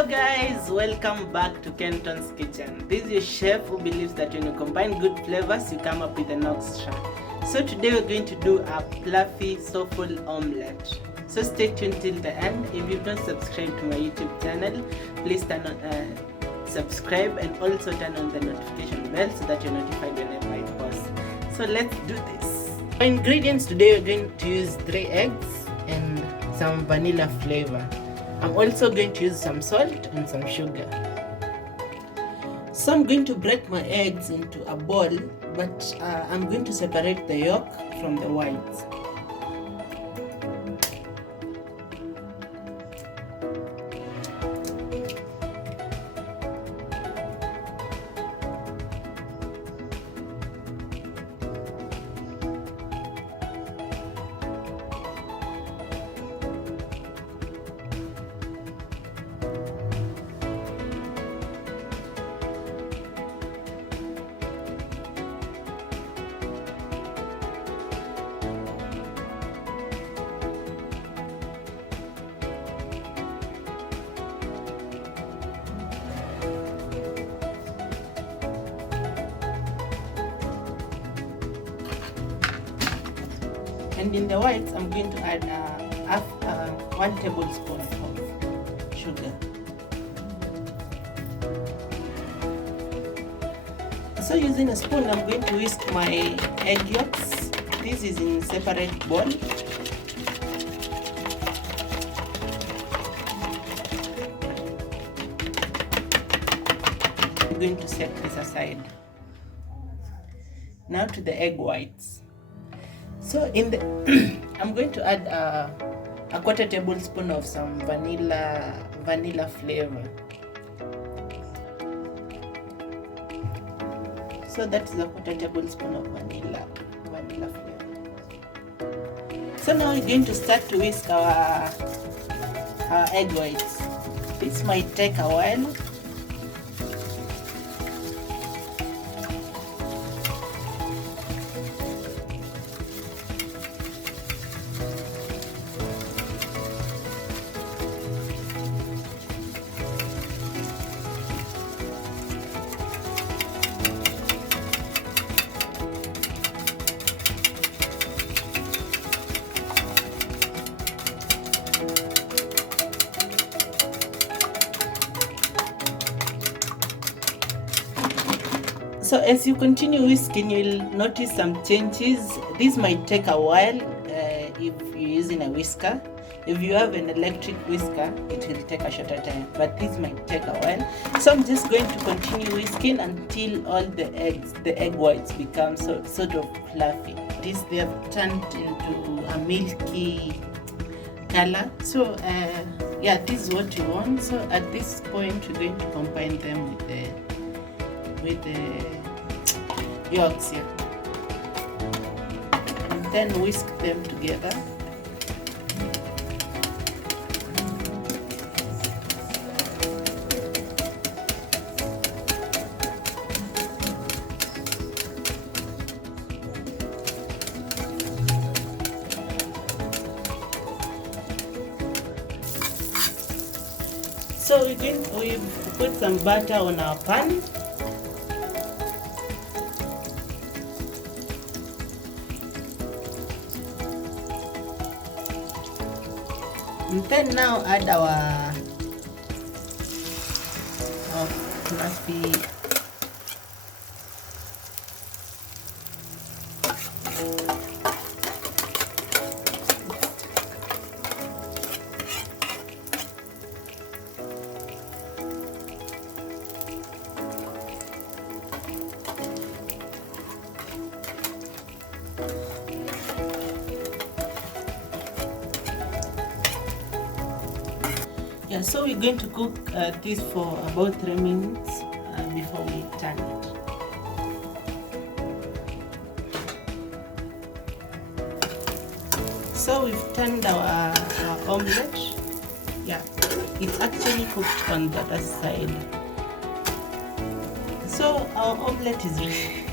Hello guys, welcome back to Kenton's kitchen. This is your chef who believes that when you combine good flavors, you come up with an extra. So today we're going to do a fluffy souffle omelette. So stay tuned till the end. If you've not subscribed to my YouTube channel, please turn on subscribe and also turn on the notification bell so that you're notified whenever I post. So let's do this. For ingredients today, we're going to use 3 eggs and some vanilla flavor. I'm also going to use some salt and some sugar. So I'm going to break my eggs into a bowl, but I'm going to separate the yolk from the whites. And in the whites, I'm going to add 1 tablespoon of sugar. So using a spoon, I'm going to whisk my egg yolks. This is in separate bowl. I'm going to set this aside. Now to the egg whites. So in the I'm going to add a 1/4 tablespoon of some vanilla flavor. So that's a 1/4 tablespoon of vanilla flavor. So now we're going to start to whisk our egg whites. This might take a while. So as you continue whisking, you'll notice some changes. This might take a while if you're using a whisker. If you have an electric whisker, it will take a shorter time, but this might take a while. So I'm just going to continue whisking until all the egg whites become sort of fluffy. They have turned into a milky color. So yeah, this is what you want. So at this point, we're going to combine them with the yolks here, and then whisk them together. So we've put some butter on our pan. And then now add our fluffy Yeah, so we're going to cook this for about 3 minutes before we turn it. So we've turned our omelette. Yeah, it's actually cooked on the other side. So our omelette is ready.